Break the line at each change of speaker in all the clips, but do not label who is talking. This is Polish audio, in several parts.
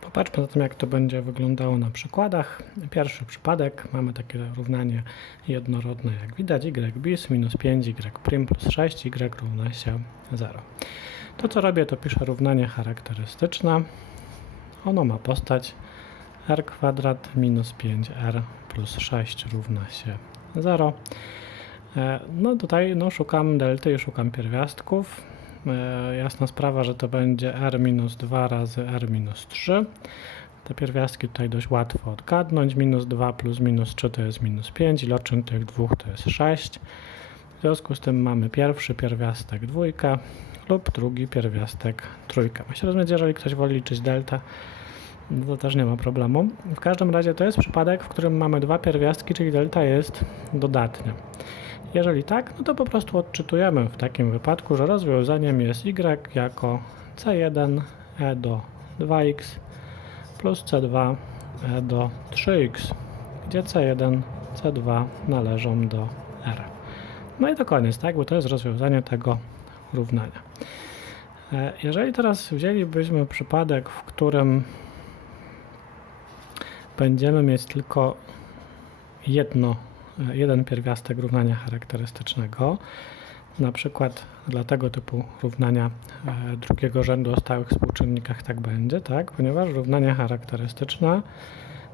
Popatrzmy zatem, jak to będzie wyglądało na przykładach. Pierwszy przypadek, mamy takie równanie jednorodne, jak widać, y bis minus 5, y prim plus 6, y równa się 0. To, co robię, to piszę równanie charakterystyczne. Ono ma postać r kwadrat minus 5r plus 6 równa się 0. E, No tutaj no, szukam delty i szukam pierwiastków. E, Jasna sprawa, że to będzie r minus 2 razy r minus 3. Te pierwiastki tutaj dość łatwo odgadnąć. Minus 2 plus minus 3 to jest minus 5. Iloczyn tych dwóch to jest 6. W związku z tym mamy pierwszy pierwiastek dwójkę lub drugi pierwiastek trójkę. Myślę, że jeżeli ktoś woli liczyć delta, to też nie ma problemu. W każdym razie to jest przypadek, w którym mamy dwa pierwiastki, czyli delta jest dodatnia. Jeżeli tak, no to po prostu odczytujemy w takim wypadku, że rozwiązaniem jest y jako c1 e do 2x plus c2 e do 3x, gdzie c1, c2 należą do r. No i to koniec, tak? Bo to jest rozwiązanie tego równania. E, Jeżeli teraz wzięlibyśmy przypadek, w którym będziemy mieć tylko jedno, jeden pierwiastek równania charakterystycznego, na przykład dla tego typu równania e, drugiego rzędu o stałych współczynnikach tak będzie, tak? Ponieważ równanie charakterystyczne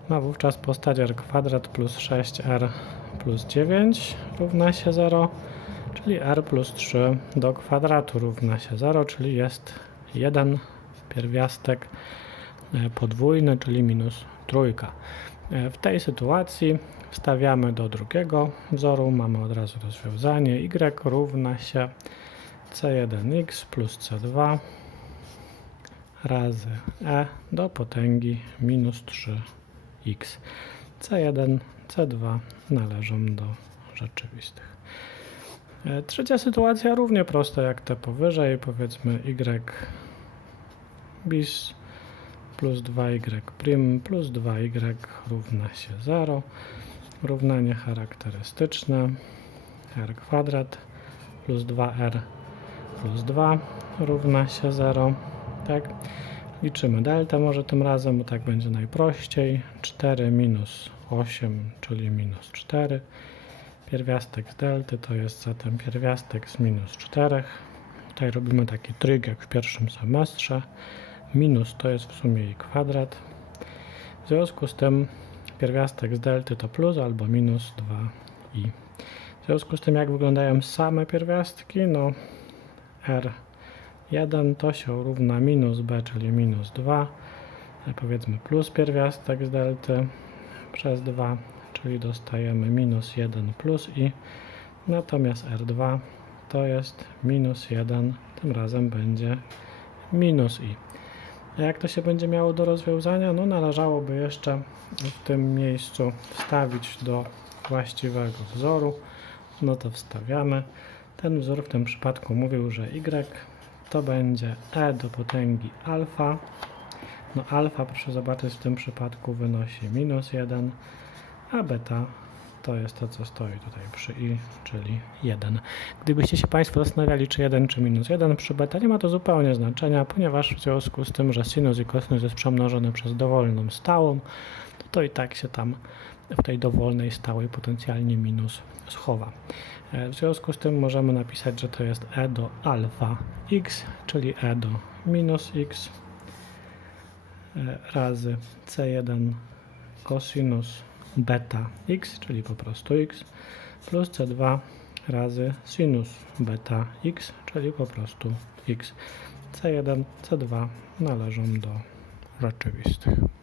ma wówczas postać r kwadrat plus 6r plus 9 równa się 0, czyli r plus 3 do kwadratu równa się 0, czyli jest jeden pierwiastek podwójny, czyli minus trójka. E, W tej sytuacji wstawiamy do drugiego wzoru, mamy od razu rozwiązanie y równa się c1x plus c2 razy e do potęgi minus 3x. c1, c2 należą do rzeczywistych. E, Trzecia sytuacja równie prosta jak te powyżej, powiedzmy y bis plus 2y prim plus 2y równa się 0. Równanie charakterystyczne r kwadrat plus 2r plus 2 równa się 0. Tak? Liczymy delta może tym razem, bo tak będzie najprościej. 4 minus 8, czyli minus 4. Pierwiastek z delty to jest zatem pierwiastek z minus 4. Tutaj robimy taki tryg jak w pierwszym semestrze. Minus to jest w sumie i kwadrat. W związku z tym pierwiastek z delty to plus albo minus 2i. W związku z tym jak wyglądają same pierwiastki, no r1 to się równa minus b, czyli minus 2. E, Powiedzmy plus pierwiastek z delty przez 2, czyli dostajemy minus 1 plus i. Natomiast r2 to jest minus 1, tym razem będzie minus i. Jak to się będzie miało do rozwiązania? No należałoby jeszcze w tym miejscu wstawić do właściwego wzoru. No to wstawiamy. Ten wzór w tym przypadku mówił, że y to będzie e do potęgi alfa. No alfa, proszę zobaczyć, w tym przypadku wynosi minus 1, a beta to jest to, co stoi tutaj przy i, czyli 1. Gdybyście się Państwo zastanawiali, czy 1, czy minus 1 przy beta, nie ma to zupełnie znaczenia, ponieważ w związku z tym, że sinus i kosinus jest przemnożony przez dowolną stałą, to, i tak się tam w tej dowolnej stałej potencjalnie minus schowa. E, W związku z tym możemy napisać, że to jest e do alfa x, czyli e do minus x e, razy c1 cosinus beta x, czyli po prostu x, plus c2 razy sinus beta x, czyli po prostu x. c1, c2 należą do rzeczywistych.